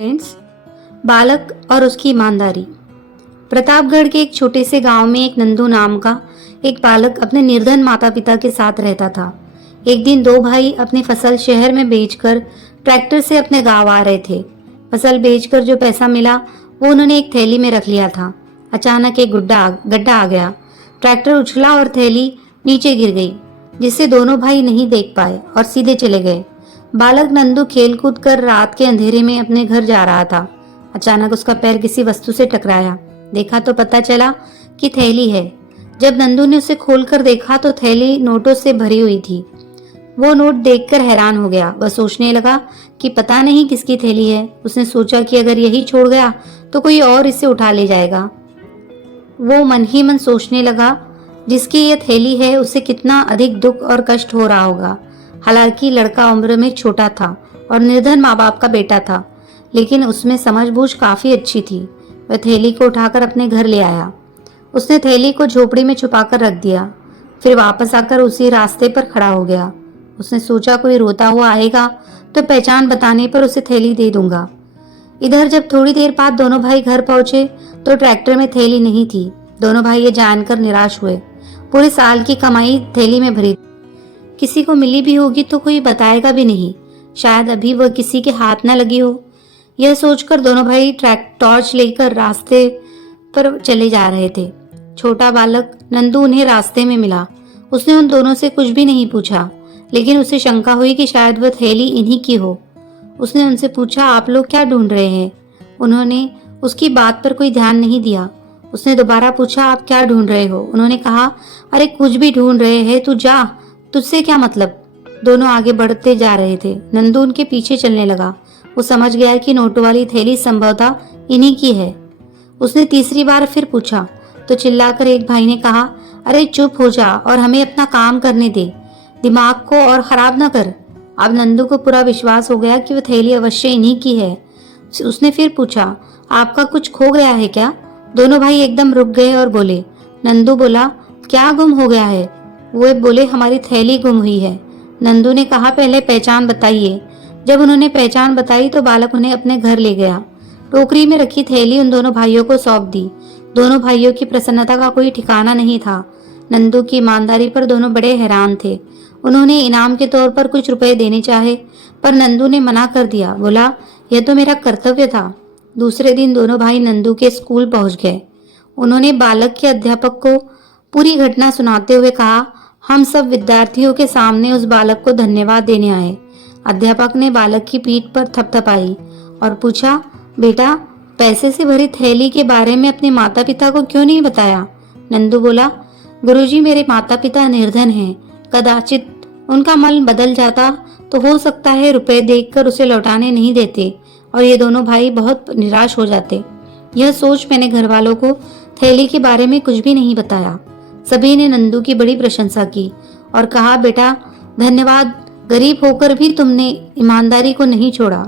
Friends, बालक और उसकी ईमानदारी। प्रतापगढ़ के एक छोटे से गांव में एक नंदू नाम का एक बालक अपने निर्धन माता पिता के साथ रहता था। एक दिन दो भाई अपनी फसल शहर में बेचकर ट्रैक्टर से अपने गांव आ रहे थे। फसल बेचकर जो पैसा मिला वो उन्होंने एक थैली में रख लिया था। अचानक एक गड्ढा आ गया। ट्रैक्टर उछला और थैली नीचे गिर गई, जिससे दोनों भाई नहीं देख पाए और सीधे चले गए। बालक नंदू खेलकूद कर रात के अंधेरे में अपने घर जा रहा था। अचानक उसका पैर किसी वस्तु से टकराया। देखा तो पता चला कि थैली है। जब नंदू ने उसे खोलकर देखा तो थैली नोटों से भरी हुई थी। वो नोट देखकर हैरान हो गया। वह सोचने लगा कि पता नहीं किसकी थैली है। उसने सोचा कि अगर यही छोड़ गया तो कोई और इसे उठा ले जाएगा। वो मन ही मन सोचने लगा, जिसकी ये थैली है उसे कितना अधिक दुख और कष्ट हो रहा होगा। हालांकि लड़का उम्र में छोटा था और निर्धन माँ बाप का बेटा था, लेकिन उसमें समझबूझ काफी अच्छी थी। वह थैली को उठाकर अपने घर ले आया। उसने थैली को झोपड़ी में छुपाकर रख दिया। फिर वापस आकर उसी रास्ते पर खड़ा हो गया। उसने सोचा कोई रोता हुआ आएगा तो पहचान बताने पर उसे थैली दे दूंगा। इधर जब थोड़ी देर बाद दोनों भाई घर पहुंचे तो ट्रैक्टर में थैली नहीं थी। दोनों भाई ये जानकर निराश हुए। पूरे साल की कमाई थैली में भरी, किसी को मिली भी होगी तो कोई बताएगा भी नहीं। शायद अभी वह किसी के हाथ न लगी हो। यह सोचकर दोनों भाई टॉर्च लेकर रास्ते पर चले जा रहे थे। छोटा बालक नंदू उन्हें रास्ते में मिला। उसने उन दोनों से कुछ भी नहीं पूछा, लेकिन उसे शंका हुई कि शायद वह थैली इन्हीं की हो। उसने उनसे पूछा, आप लोग क्या ढूंढ रहे हैं? उन्होंने उसकी बात पर कोई ध्यान नहीं दिया। उसने दोबारा पूछा, आप क्या ढूंढ रहे हो? उन्होंने कहा, अरे कुछ भी ढूंढ रहे हैं, तू जा, तुझसे क्या मतलब। दोनों आगे बढ़ते जा रहे थे। नंदू उनके पीछे चलने लगा। वो समझ गया कि नोटों वाली थैली संभवतः इन्हीं की है। उसने तीसरी बार फिर पूछा तो चिल्लाकर एक भाई ने कहा, अरे चुप हो जा और हमें अपना काम करने दे, दिमाग को और खराब न कर। अब नंदू को पूरा विश्वास हो गया कि वह थैली अवश्य इन्हीं की है। उसने फिर पूछा, आपका कुछ खो गया है क्या? दोनों भाई एकदम रुक गए और बोले। नंदू बोला, क्या गुम हो गया है? वो बोले, हमारी थैली गुम हुई है। नंदू ने कहा, पहले पहचान बताइए। जब उन्होंने पहचान बताई तो बालक उन्हें अपने घर ले गया। टोकरी में रखी थैली उन दोनों भाइयों को सौंप दी। दोनों भाइयों की प्रसन्नता का कोई ठिकाना नहीं था। नंदू की ईमानदारी पर दोनों बड़े हैरान थे। उन्होंने इनाम के तौर पर कुछ रुपए देने चाहे, पर नंदू ने मना कर दिया। बोला, यह तो मेरा कर्तव्य था। दूसरे दिन दोनों भाई नंदू के स्कूल पहुंच गए। उन्होंने बालक के अध्यापक को पूरी घटना सुनाते हुए कहा, हम सब विद्यार्थियों के सामने उस बालक को धन्यवाद देने आए। अध्यापक ने बालक की पीठ पर थपथपाई और पूछा, बेटा, पैसे से भरी थैली के बारे में अपने माता पिता को क्यों नहीं बताया? नंदू बोला, गुरुजी, मेरे माता पिता निर्धन हैं। कदाचित उनका मन बदल जाता तो हो सकता है रुपए देखकर उसे लौटाने नहीं देते और ये दोनों भाई बहुत निराश हो जाते। यह सोच मैंने घर वालों को थैली के बारे में कुछ भी नहीं बताया। सभी ने नंदू की बड़ी प्रशंसा की और कहा, बेटा धन्यवाद, गरीब होकर भी तुमने ईमानदारी को नहीं छोड़ा।